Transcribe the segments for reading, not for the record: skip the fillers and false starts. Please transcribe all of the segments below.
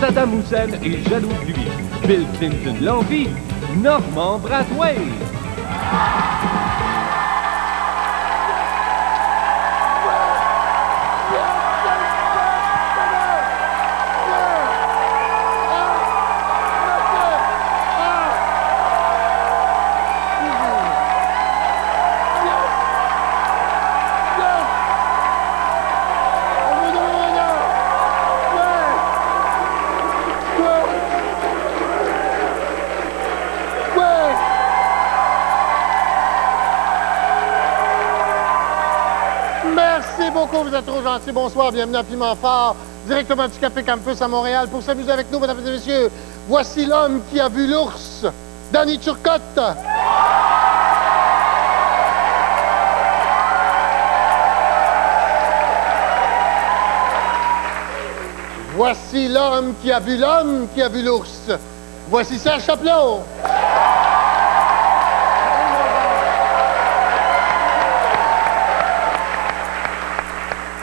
Saddam Hussein est jaloux de lui. Bill Clinton l'envie. Norman Brathwaite. Merci beaucoup, vous êtes trop gentils. Bonsoir, bienvenue à Piment Fort, directement du Café Campus à Montréal. Pour s'amuser avec nous, mesdames et messieurs, voici l'homme qui a vu l'ours, Danny Turcotte. Voici l'homme qui a vu l'ours. Voici Serge Chapelot.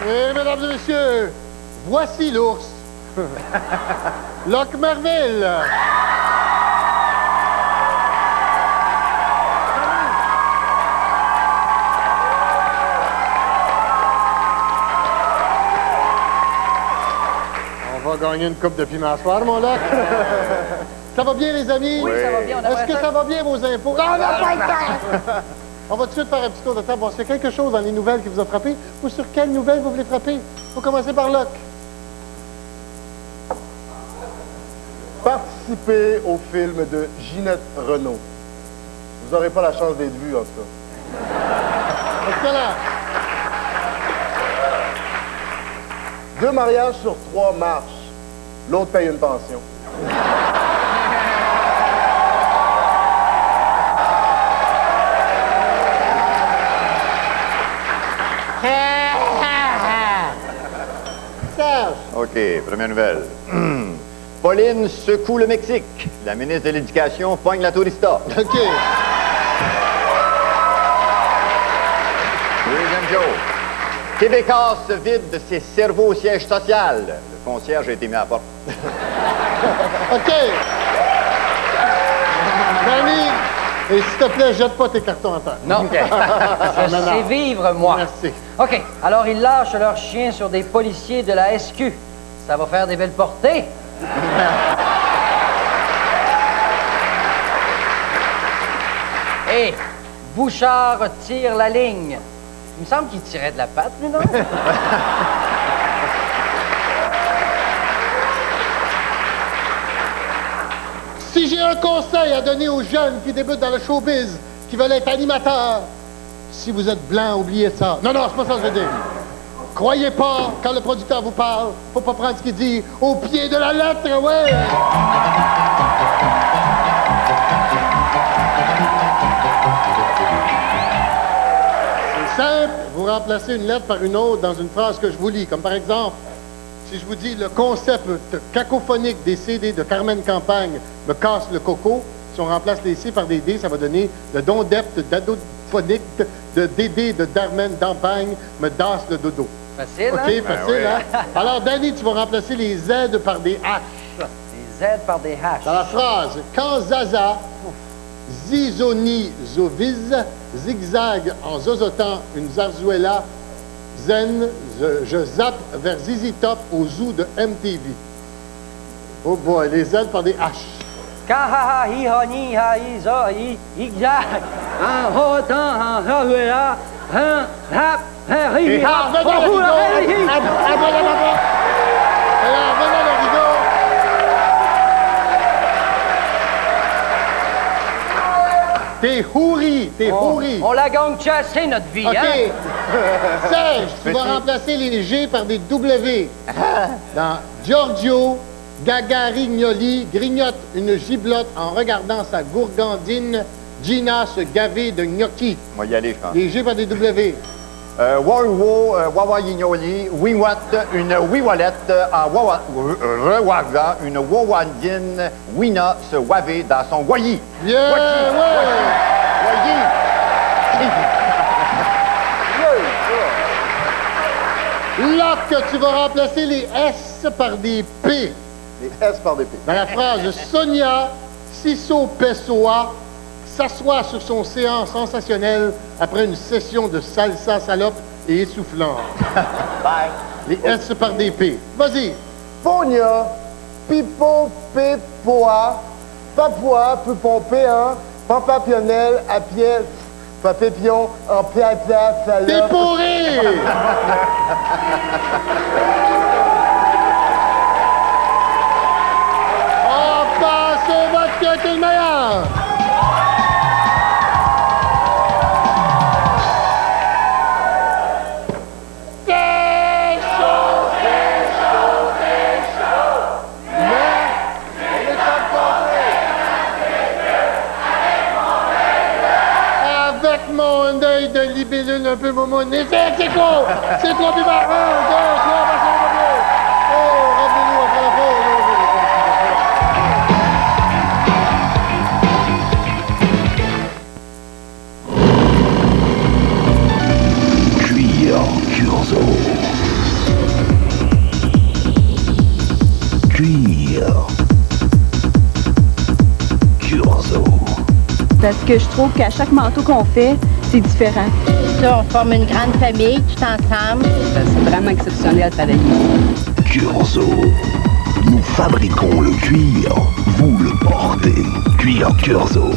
Et mesdames et messieurs, voici l'ours. Locke Merville. On va gagner une coupe de piment soir, mon Locke. Ça va bien, les amis? Oui, ça va bien. Est-ce que ça va bien, vos impôts? Non, on n'a pas le temps! On va tout de suite faire un petit tour de table. Bon, c'est quelque chose dans les nouvelles qui vous a frappé? Ou sur quelle nouvelle vous voulez frapper? Faut commencer par Locke. Participez au film de Ginette Renault. Vous n'aurez pas la chance d'être vu, en tout cas. Excellent. 2 mariages sur 3 marchent. L'autre paye une pension. Serge. OK, première nouvelle. Pauline secoue le Mexique. La ministre de l'Éducation pogne la tourista. OK. Deuxième jour. Québécois se vide de ses cerveaux au siège social. Le concierge a été mis à la porte. OK. Danny, et s'il te plaît, jette pas tes cartons en terre. Non. Je sais vivre, moi. Merci. OK. Alors, ils lâchent leurs chiens sur des policiers de la SQ. Ça va faire des belles portées. Et Bouchard tire la ligne. Il me semble qu'il tirait de la patte, lui, non? Si j'ai un conseil à donner aux jeunes qui débutent dans le showbiz, qui veulent être animateurs, si vous êtes blanc, oubliez ça. Non, non, c'est pas ça que je veux dire. Croyez pas, quand le producteur vous parle, faut pas prendre ce qu'il dit au pied de la lettre, ouais! C'est simple, vous remplacez une lettre par une autre dans une phrase que je vous lis, comme par exemple, si je vous dis le concept cacophonique des CD de Carmen Campagne me casse le coco, si on remplace les C par des D, ça va donner le don d'epte d'adophonique de Dédé de Darmen Campagne me dasse le dodo. Facile, OK, hein? facile, hein? Alors, Danny, tu vas remplacer les Z par des H. Des Z par des H. Dans la phrase, quand Zaza, zizoni zoviz, zigzag en zozotant une zarzuela, zen, je zappe vers Zizi Top au zoo de MTV. Oh boy, les Z par des H. Kahaha, hi, ha, ni, ha, hi, za, hi, zigzag, en rotant, en zarzuela, hein, hap, hein, hi, Et hap, revenons le oh, rideau. hi, hi. Alors, revenons le rideau. T'es houri, t'es houri. On l'a gang chassé, notre vie, OK. hein? Serge, tu vas remplacer les G par des W. Dans Giorgio Gagarignoli grignote une giblotte en regardant sa gourgandine Gina se gaver de gnocchi. On va y aller, je pense. Les G par des W. Wawa, Wawa Yignoli, Wiwat, une Wiwalette, en Wawa, Rewaga, une Wawandine, Wina se waver dans son Wayi. Yeah, ouais. Là que tu vas remplacer les S par des P. Les S par des P. Dans la phrase, Sonia Sisso Pessoa s'assoit sur son séance sensationnel après une session de salsa salope et essoufflante. Bye. Les S par des P. Vas-y. Pogna, pipo, pépoa, papoa, pupon, péan, pampapionel, à pied, papépion, en pia-pia, T'es salope. pourri! On passe au vote qui a été le meilleur! C'est chaud, c'est chaud, c'est chaud! Mais, on est en avec mon œil de libellule un peu momonné. C'est trop! C'est trop, Bimard! 1, 2, 3, passez au papier! Oh, revenez-nous après la pause! Cuir Curzo. Cuir Curzo. Parce que je trouve qu'à chaque manteau qu'on fait, c'est différent. Ça, on forme une grande famille, tout ensemble. C'est vraiment exceptionnel pareil. Curzo. Nous fabriquons le cuir, vous le portez. Cuir Curzo.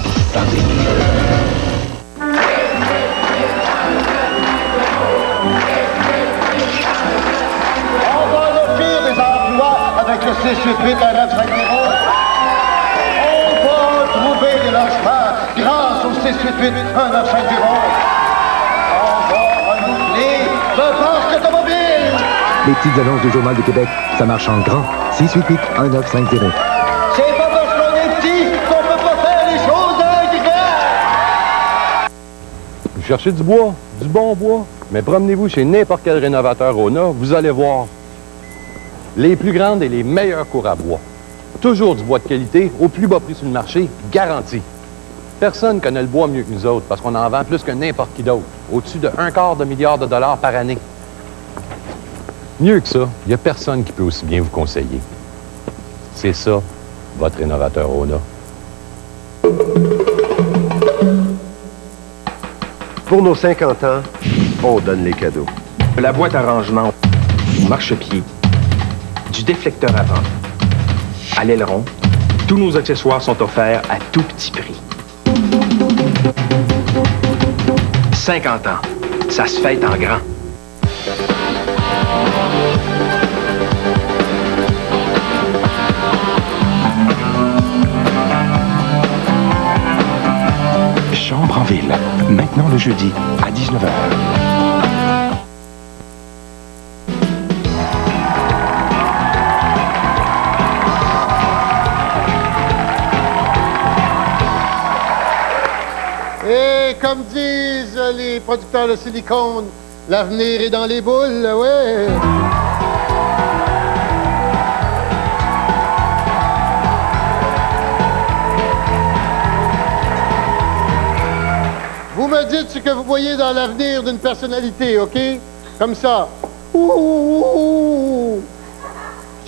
On va offrir des emplois avec le 688 1950. On va trouver des logements grâce au 688 1950. On va renouveler le parc automobile. Les petites annonces du Journal de Québec, ça marche en grand. 688-1950. C'est pas parce qu'on est petit qu'on peut pas faire les choses différentes. Vous cherchez du bois, du bon bois, mais promenez-vous chez n'importe quel rénovateur Rona, vous allez voir les plus grandes et les meilleures cours à bois. Toujours du bois de qualité, au plus bas prix sur le marché, garanti. Personne ne connaît le bois mieux que nous autres, parce qu'on en vend plus que n'importe qui d'autre, au-dessus de $250 million par année. Mieux que ça, il n'y a personne qui peut aussi bien vous conseiller. C'est ça, votre rénovateur Rona. Pour nos 50 ans, on donne les cadeaux. La boîte à rangement, marchepied, du déflecteur avant, à l'aileron, tous nos accessoires sont offerts à tout petit prix. 50 ans, ça se fête en grand. Chambre en ville. Maintenant le jeudi à 19h. Et comme disent les producteurs de silicone, l'avenir est dans les boules, ouais. Vous me dites ce que vous voyez dans l'avenir d'une personnalité, OK? Comme ça. Ouh.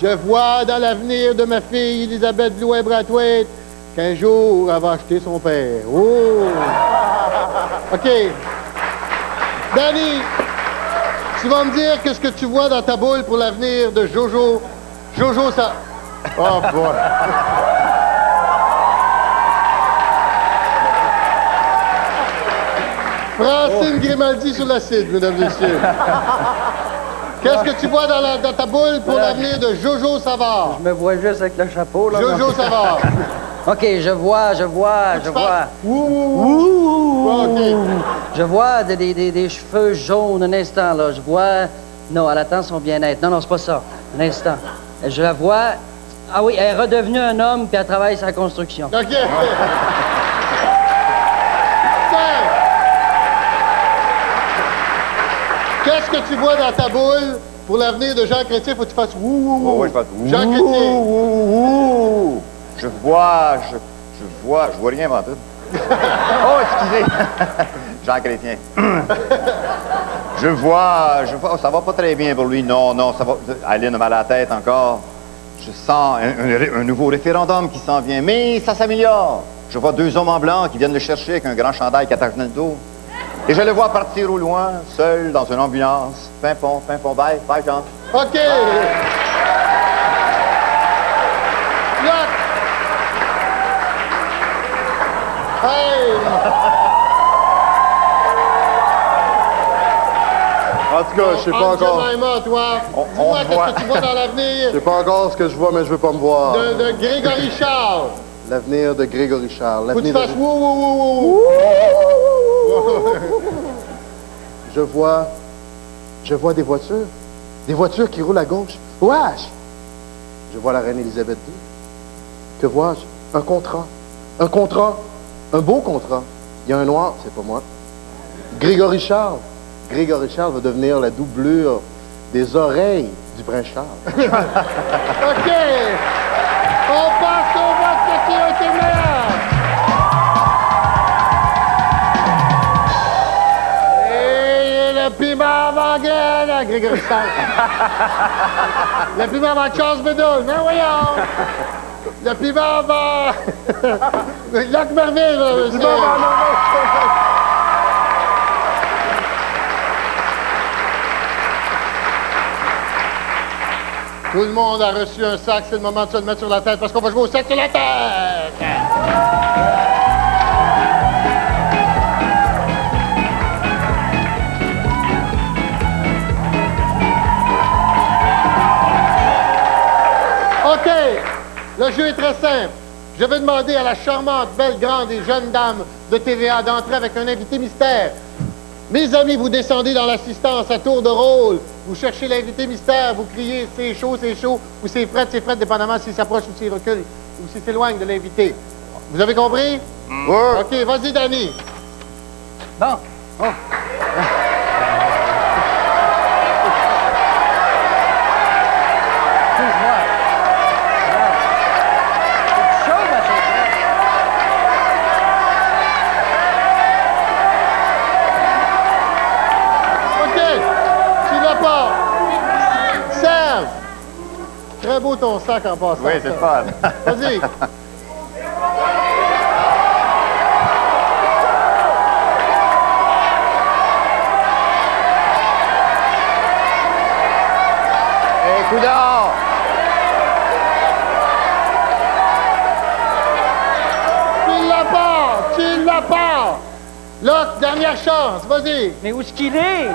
Je vois dans l'avenir de ma fille, Elisabeth Blouin-Brathwaite, qu'un jour, elle va acheter son père. Oh! OK. Danny, tu vas me dire qu'est-ce que tu vois dans ta boule pour l'avenir de Jojo. Jojo, ça... Oh, boy. Francine Grimaldi sur l'acide, mesdames et messieurs. Qu'est-ce que tu vois dans ta boule pour l'avenir de Jojo Savard? Je me vois juste avec le chapeau, là. Jojo Savard. OK, je vois. OK. Je vois des cheveux jaunes un instant, là. Je vois... Non, elle attend son bien-être. Non, c'est pas ça. Un instant. Je la vois... Ah oui, elle est redevenue un homme, puis elle travaille sa construction. OK. Qu'est-ce que tu vois dans ta boule pour l'avenir de Jean Chrétien? Faut que tu fasses ouh. Oh, oui, je fasse Jean Chrétien. ouh. Je vois rien, en tout. Oh, excusez. Jean Chrétien. Je vois, ça va pas très bien pour lui. Non, ça va. Aline a mal à la tête encore. Je sens un nouveau référendum qui s'en vient, mais ça s'améliore. Je vois 2 hommes en blanc qui viennent le chercher avec un grand chandail qui attache dans le dos. Et je le vois partir au loin, seul, dans une ambulance. Pimpon, bye, Jean. OK. Look. Hey. En tout cas, je sais pas encore. Toi. Dis-moi qu'est-ce que tu vois dans l'avenir. Je sais pas encore ce que je vois, mais je veux pas me voir. De Grégory Charles. L'avenir de Grégory Charles. Faut que tu fasses wouh. Je vois des voitures. Des voitures qui roulent à gauche. Wesh! Je vois la reine Élisabeth II. Que vois-je? Un contrat. Un contrat. Un beau contrat. Il y a un noir, c'est pas moi. Grégory Charles. Grégory Charles va devenir la doublure des oreilles du prince Charles. OK! On passe au vote qui a été meilleur! Et le piment avant Grégory Charles. Le piment avant Charles Bedouin. Mais voyons! Le piment avant... Lac Merville. Le piment avant... Tout le monde a reçu un sac, c'est le moment de se le mettre sur la tête parce qu'on va jouer au sac sur la tête! OK! Le jeu est très simple. Je vais demander à la charmante, belle, grande et jeune dame de TVA d'entrer avec un invité mystère. Mes amis, vous descendez dans l'assistance à tour de rôle. Vous cherchez l'invité mystère, vous criez « c'est chaud » ou « c'est fret », dépendamment s'il s'approche ou s'il recule ou s'il s'éloigne de l'invité. Vous avez compris? Oui. OK, vas-y, Danny. Bon. Oh. Très beau ton sac en passant. Oui, c'est le fun. Vas-y. Hey, coudard! Tu l'as pas! Là, dernière chance, vas-y. Mais où est-ce qu'il est?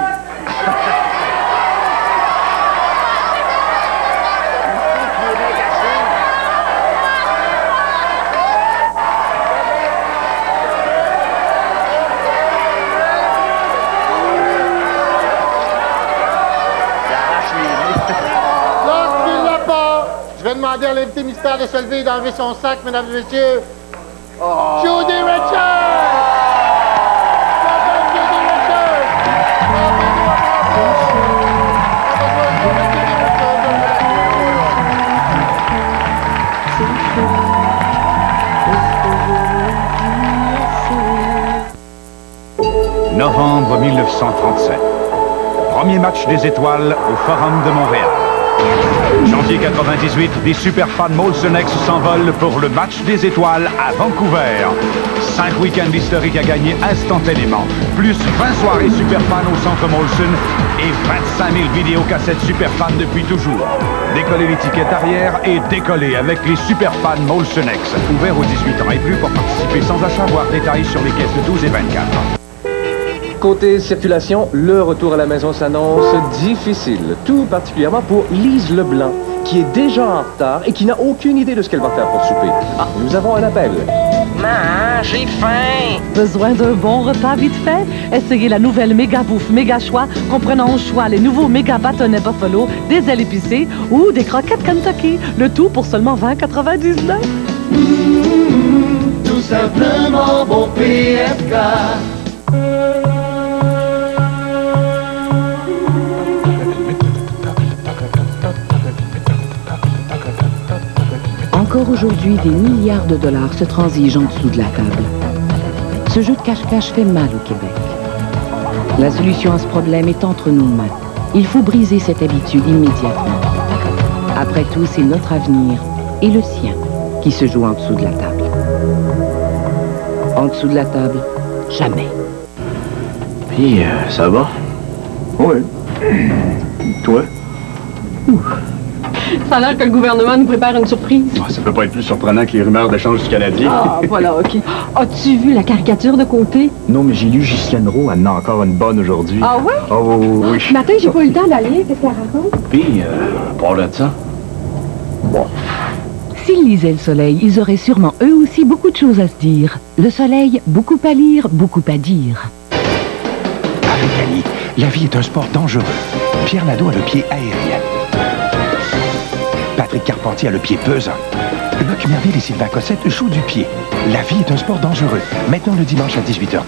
Je vais demander à l'invité mystère de se lever et d'enlever son sac, mesdames et messieurs. Oh. Judy Richards! Judy Richards! Novembre 1937. Premier match des étoiles au Forum de Montréal. Janvier 98, des superfans Molson X s'envolent pour le match des étoiles à Vancouver. 5 week-ends historiques à gagner instantanément, plus 20 soirées superfans au centre Molson et 25 000 vidéocassettes superfans depuis toujours. Décollez l'étiquette arrière et décollez avec les superfans Molson X. Ouvert aux 18 ans et plus pour participer sans achat, voir détails sur les caisses de 12 et 24. Côté circulation, le retour à la maison s'annonce difficile, tout particulièrement pour Lise Leblanc, qui est déjà en retard et qui n'a aucune idée de ce qu'elle va faire pour souper. Ah, nous avons un appel. Maman, j'ai faim! Besoin d'un bon repas vite fait? Essayez la nouvelle méga bouffe, méga choix, comprenant au choix les nouveaux méga bâtonnets Buffalo, des ailes épicées ou des croquettes Kentucky. Le tout pour seulement $20,99. Tout simplement bon PFK. Encore aujourd'hui, des milliards de dollars se transigent en dessous de la table. Ce jeu de cache-cache fait mal au Québec. La solution à ce problème est entre nos mains. Il faut briser cette habitude immédiatement. Après tout, c'est notre avenir et le sien qui se joue en dessous de la table. En dessous de la table, jamais. Puis, ça va? Oui. Toi? Ça a l'air que le gouvernement nous prépare une surprise. Oh, ça peut pas être plus surprenant que les rumeurs d'échange du Canadien. Ah, voilà, OK. As-tu vu la caricature de côté? Non, mais j'ai lu Ghislaine Roux, elle en a encore une bonne aujourd'hui. Ah ouais? Oh, oui. Ce matin, j'ai pas eu le temps d'aller. Qu'est-ce qu'elle raconte? Puis, parle de ça. Bon. S'ils lisaient le soleil, ils auraient sûrement eux aussi beaucoup de choses à se dire. Le soleil, beaucoup à lire, beaucoup à dire. Avec Annie, la vie est un sport dangereux. Pierre Nadeau a le pied aérien. Patrick Carpentier a le pied pesant. Luc Merville et Sylvain Cossette jouent du pied. La vie est un sport dangereux. Maintenant le dimanche à 18h30.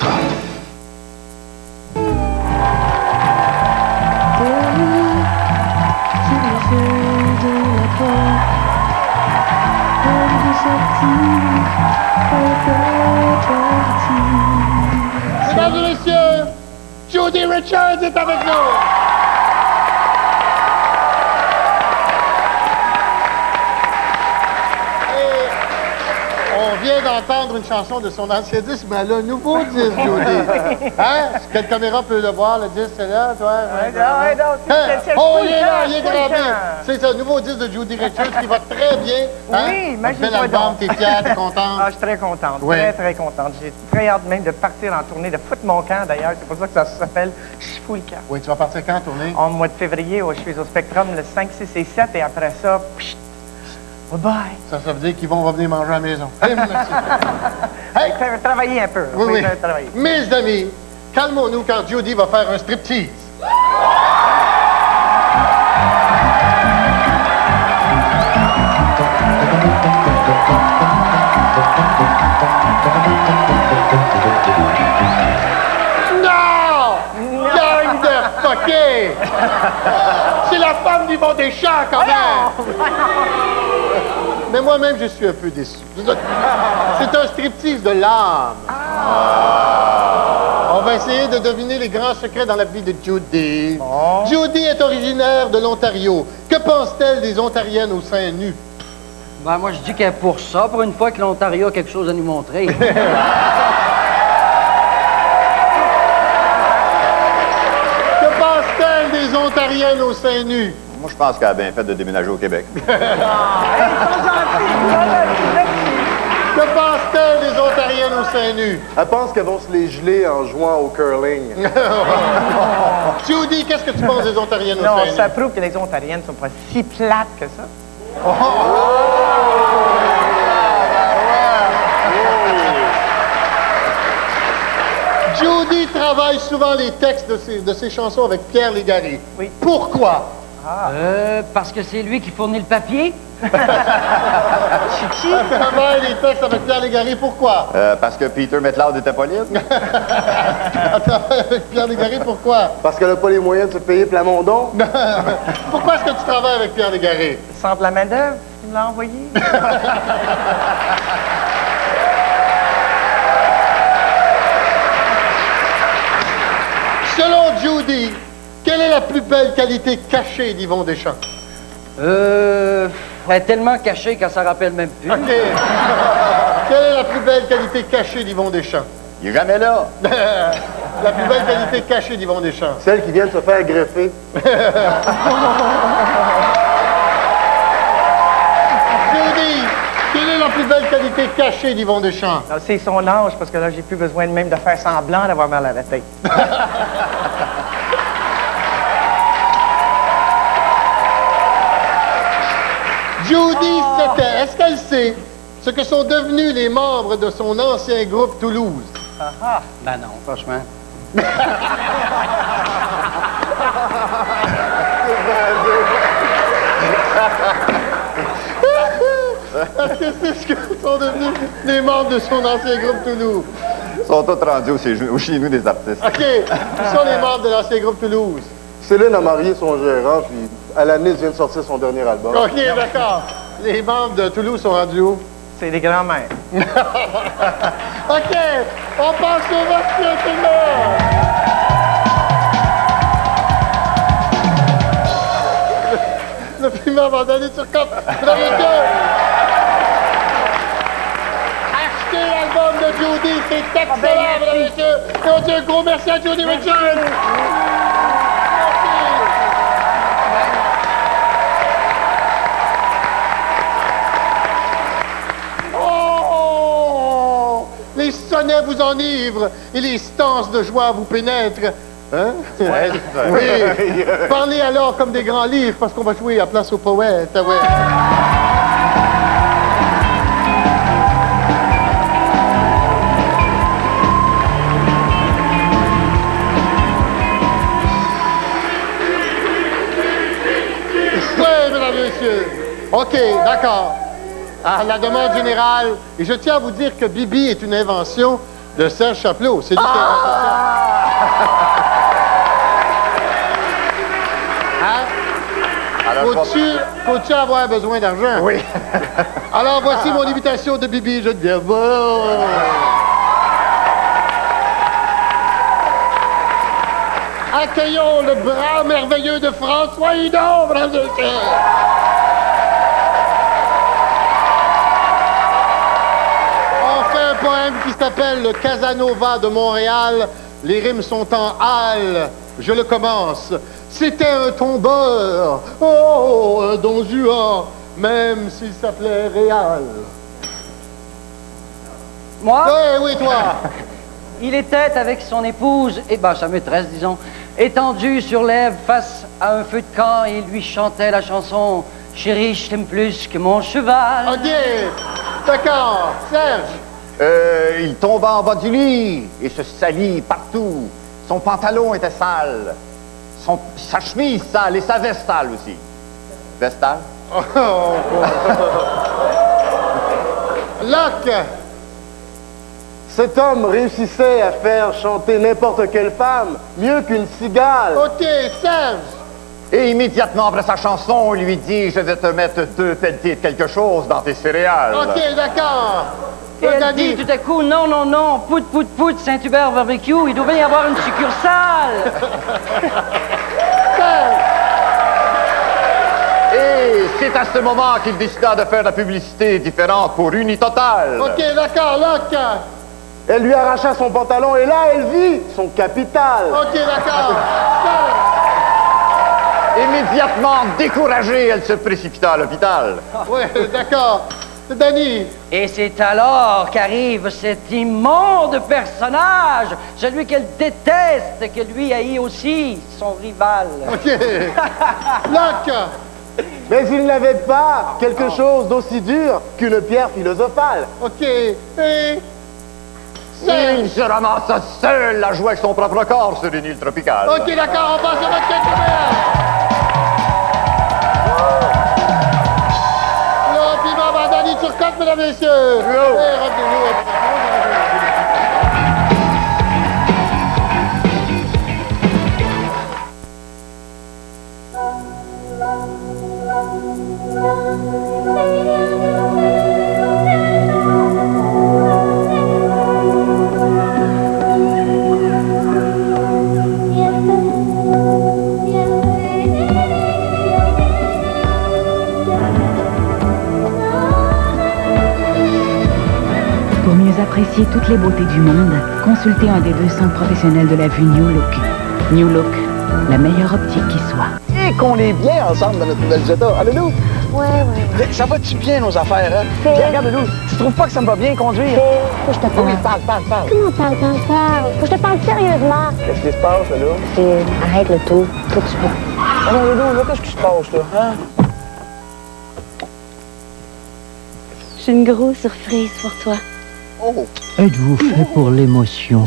Mesdames et messieurs, Judy Richards est avec nous. On vient d'entendre une chanson de son ancien disque, mais elle a un nouveau disque, Judy. Hein? Quelle caméra peut le voir, le disque, c'est là, toi? Oh, il est là, il est grand bien. C'est un nouveau disque de Judy Richards qui va très bien. Hein? Oui, imagine-toi bel album, donc. t'es fière, t'es contente? Ah, je suis très contente, Oui. très, très contente. J'ai très hâte même de partir en tournée, de foutre mon camp, d'ailleurs. C'est pour ça que ça s'appelle « Je fous le camp ». Oui, tu vas partir quand en tournée? En mois de février, je suis au Spectrum le 5, 6 et 7, et après ça, pchit, bye-bye. Ça veut dire qu'ils vont venir manger à la maison. Hey, merci. Hey, travailler un peu. Oui, oui. Travailler. Mes amis, calmons-nous quand Judy va faire un striptease. Non! Gang de fucké! C'est la femme d'Yvon Deschamps, quand même! Mais moi-même, je suis un peu déçu. C'est un striptease de l'âme. On va essayer de deviner les grands secrets dans la vie de Judy. Judy est originaire de l'Ontario. Que pense-t-elle des Ontariennes au sein nu? Ben, moi, je dis qu'elle est pour ça, pour une fois que l'Ontario a quelque chose à nous montrer. Que pense-t-elle des Ontariennes au sein nu? Moi, je pense qu'elle a bien fait de déménager au Québec. Que pense-t-elle des Ontariennes au sein nu? Elle pense qu'elles vont se les geler en jouant au curling. Judy, qu'est-ce que tu penses des Ontariennes au sein nu? Non, ça prouve que les Ontariennes sont pas si plates que ça. Judy travaille souvent les textes de ses chansons avec Pierre Légaré. Oui. Pourquoi? Parce que c'est lui qui fournit le papier. Elle travaille les textes avec Pierre Légaré. Pourquoi? Parce que Peter Metloud était pas libre. Elle travaille avec Pierre Légaré. Pourquoi? Parce qu'elle n'a pas les moyens de se payer Plamondon. Pourquoi est-ce que tu travailles avec Pierre Légaré? Centre la main-d'œuvre, tu me l'as envoyé. Selon Judy, quelle est la plus belle qualité cachée d'Yvon Deschamps? Elle est tellement cachée qu'elle s'en rappelle même plus. OK. Quelle est la plus belle qualité cachée d'Yvon Deschamps? Il est jamais là. La plus belle qualité cachée d'Yvon Deschamps. Celle qui vient de se faire greffer. Judy, quelle est la plus belle qualité cachée d'Yvon Deschamps? C'est son âge, parce que là, j'ai plus besoin même de faire semblant d'avoir mal à la tête. Judy, est-ce qu'elle sait ce que sont devenus les membres de son ancien groupe Toulouse? Ben non, franchement. Est-ce que c'est ce que sont devenus les membres de son ancien groupe Toulouse? Ils sont tous rendus chez nous des artistes. OK. Qui sont les membres de l'ancien groupe Toulouse? Céline a marié son gérant, puis Alanis vient de sortir son dernier album. OK, d'accord. Les membres de Toulouse sont rendus où? C'est des grands-mères. OK. On passe au vote, tout le monde. Le de film abandonné sur Turcotte. Mesdames et messieurs, achetez l'album de Judy, c'est excellent, mesdames et messieurs. Et on dit un gros merci à Judy Richards. Les sonnets vous enivrent et les stances de joie vous pénètrent. Hein? Ouais, oui. Parlez alors comme des grands livres parce qu'on va jouer à Place aux poètes. Ouais. Oui, mesdames et messieurs. OK, d'accord. À la demande générale, et je tiens à vous dire que Bibi est une invention de Serge Chapelot. C'est lui qui a inventé ça. Hein? Faut-tu avoir besoin d'argent? Oui. Alors, voici mon imitation de Bibi Geneviève. Accueillons le bras merveilleux de François Hidon, mesdames et messieurs. Poème qui s'appelle le Casanova de Montréal. Les rimes sont en hal. Je le commence. C'était un tombeur, oh, un Don Juan, même s'il s'appelait Réal. Moi? Oui, toi. Il était avec son épouse, sa maîtresse, disons, étendue sur l'Ève face à un feu de camp et il lui chantait la chanson « Chérie, je t'aime plus que mon cheval ». OK, d'accord. Serge? Il tomba en bas du lit et se salit partout. Son pantalon était sale. Sa chemise sale et sa veste sale aussi. Vestale? Locke! Cet homme réussissait à faire chanter n'importe quelle femme mieux qu'une cigale. OK, Serge! Et immédiatement après sa chanson, on lui dit « Je vais te mettre 2 pelletés de quelque chose dans tes céréales. » OK, d'accord. Et elle dit tout à coup, non, non, non, pout, Saint-Hubert barbecue, il doit bien y avoir une succursale. Et c'est à ce moment qu'il décida de faire la publicité différente pour Unitotal. OK, d'accord, Locke. Elle lui arracha son pantalon et là, elle vit son capital. OK, d'accord. Immédiatement découragée, elle se précipita à l'hôpital. Oui, d'accord. Danny. Et c'est alors qu'arrive cet immonde personnage, celui qu'elle déteste, que lui haït aussi, son rival. OK. Locke. Mais il n'avait pas quelque chose d'aussi dur qu'une pierre philosophale. OK. Et... Il se ramassa seul à jouer avec son propre corps sur une île tropicale. OK, d'accord, on passe à votre question. Turcotte, mesdames et messieurs. Appréciez toutes les beautés du monde, consultez un des 200 professionnels de la vue New Look. New Look, la meilleure optique qui soit. Et qu'on est bien ensemble dans notre nouvelle Jetta. Allô? Ouais. Ça va-tu bien, nos affaires, hein? Regarde-nous, tu trouves pas que ça me va bien conduire? Faut que je te parle. Oui, parle. Comment parle? Faut que je te parle sérieusement. Qu'est-ce qui se passe, là? Arrête le tout de suite. Alors, Lolo, qu'est-ce qui se passe, là? Hein? J'ai une grosse surprise pour toi. Oh! Êtes-vous fait pour l'émotion?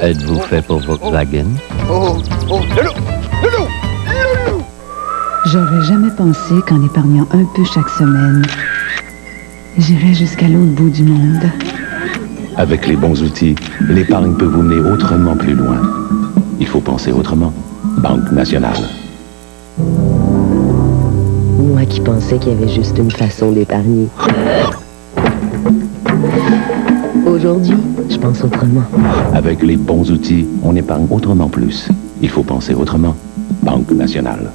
Êtes-vous fait pour Volkswagen? Oh! Lolo! J'aurais jamais pensé qu'en épargnant un peu chaque semaine, j'irais jusqu'à l'autre bout du monde. Avec les bons outils, l'épargne peut vous mener autrement plus loin. Il faut penser autrement. Banque nationale. Moi qui pensais qu'il y avait juste une façon d'épargner. Aujourd'hui, je pense autrement. Avec les bons outils, on épargne autrement plus. Il faut penser autrement. Banque nationale.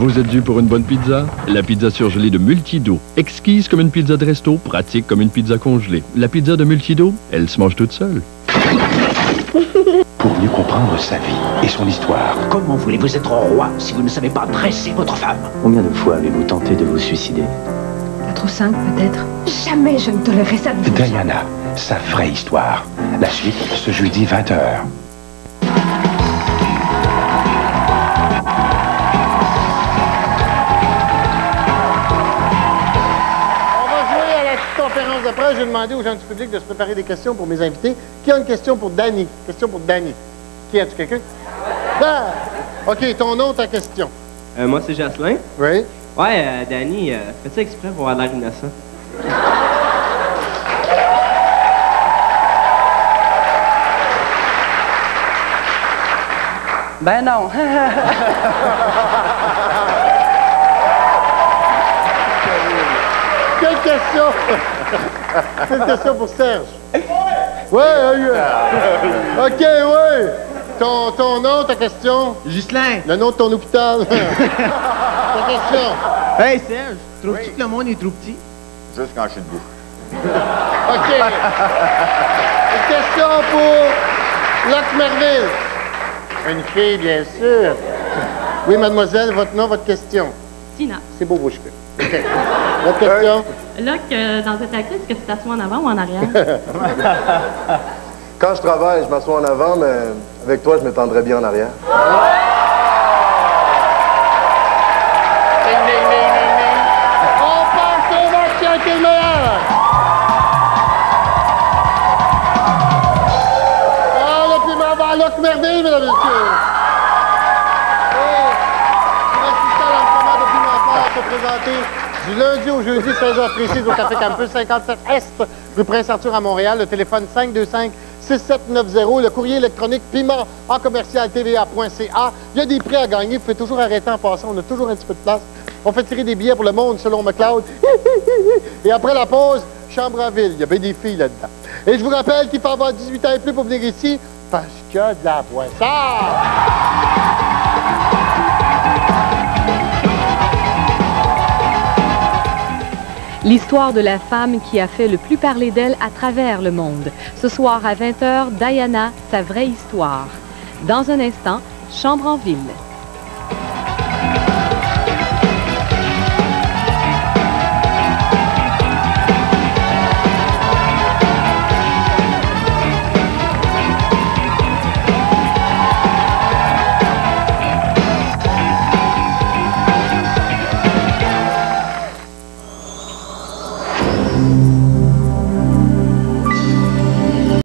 Vous êtes dû pour une bonne pizza? La pizza surgelée de Multido. Exquise comme une pizza de resto, pratique comme une pizza congelée. La pizza de Multido, elle se mange toute seule. Pour mieux comprendre sa vie et son histoire. Comment voulez-vous être roi si vous ne savez pas dresser votre femme? Combien de fois avez-vous tenté de vous suicider? 4 ou 5 peut-être. Jamais je ne tolérerai ça de vous. Diana, sa vraie histoire. La suite, ce jeudi 20h. Conférence de presse, j'ai demandé aux gens du public de se préparer des questions pour mes invités. Qui a une question pour Danny? Question pour Danny. Qui a-tu quelqu'un? Ah! OK, ton nom, ta question. Moi, c'est Jocelyn. Oui? Ouais, Danny, fais ça exprès pour avoir l'air innocent. Ben non. Quelle question? C'est une question pour Serge. Oui, OK, oui. Ton nom, ta question? Ghislain. Le nom de ton hôpital. Ta question. Hey, Serge, trouves-tu que le monde est trop petit? Juste quand je suis debout. OK. Une question pour Locke Merville. Une fille, bien sûr. Oui, mademoiselle, votre nom, votre question. Tina. C'est beau, vos cheveux. OK. Votre question? Locke, dans cette actrice, est-ce que tu t'assois en avant ou en arrière? Quand je travaille, je m'assois en avant, mais avec toi, je m'étendrais bien en arrière. Ding, ding, ding, ding, ding. On passe au match qui est le meilleur. Ah, le piment va à Locke Merville, mesdames et messieurs. L'assistant à l'entraînement de Piment Fort se présenter du lundi au jeudi, 16h précise, au Café Campus 57 Est, rue Prince-Arthur à Montréal. Le téléphone 525-6790. Le courrier électronique piment en commercial tva.ca. Il y a des prix à gagner. Vous pouvez toujours arrêter en passant. On a toujours un petit peu de place. On fait tirer des billets pour le monde selon McLeod. Et après la pause, chambre à ville. Il y avait des filles là-dedans. Et je vous rappelle qu'il faut avoir 18 ans et plus pour venir ici parce qu'il y a de la boisson. L'histoire de la femme qui a fait le plus parler d'elle à travers le monde. Ce soir à 20h, Diana, sa vraie histoire. Dans un instant, Chambre en ville.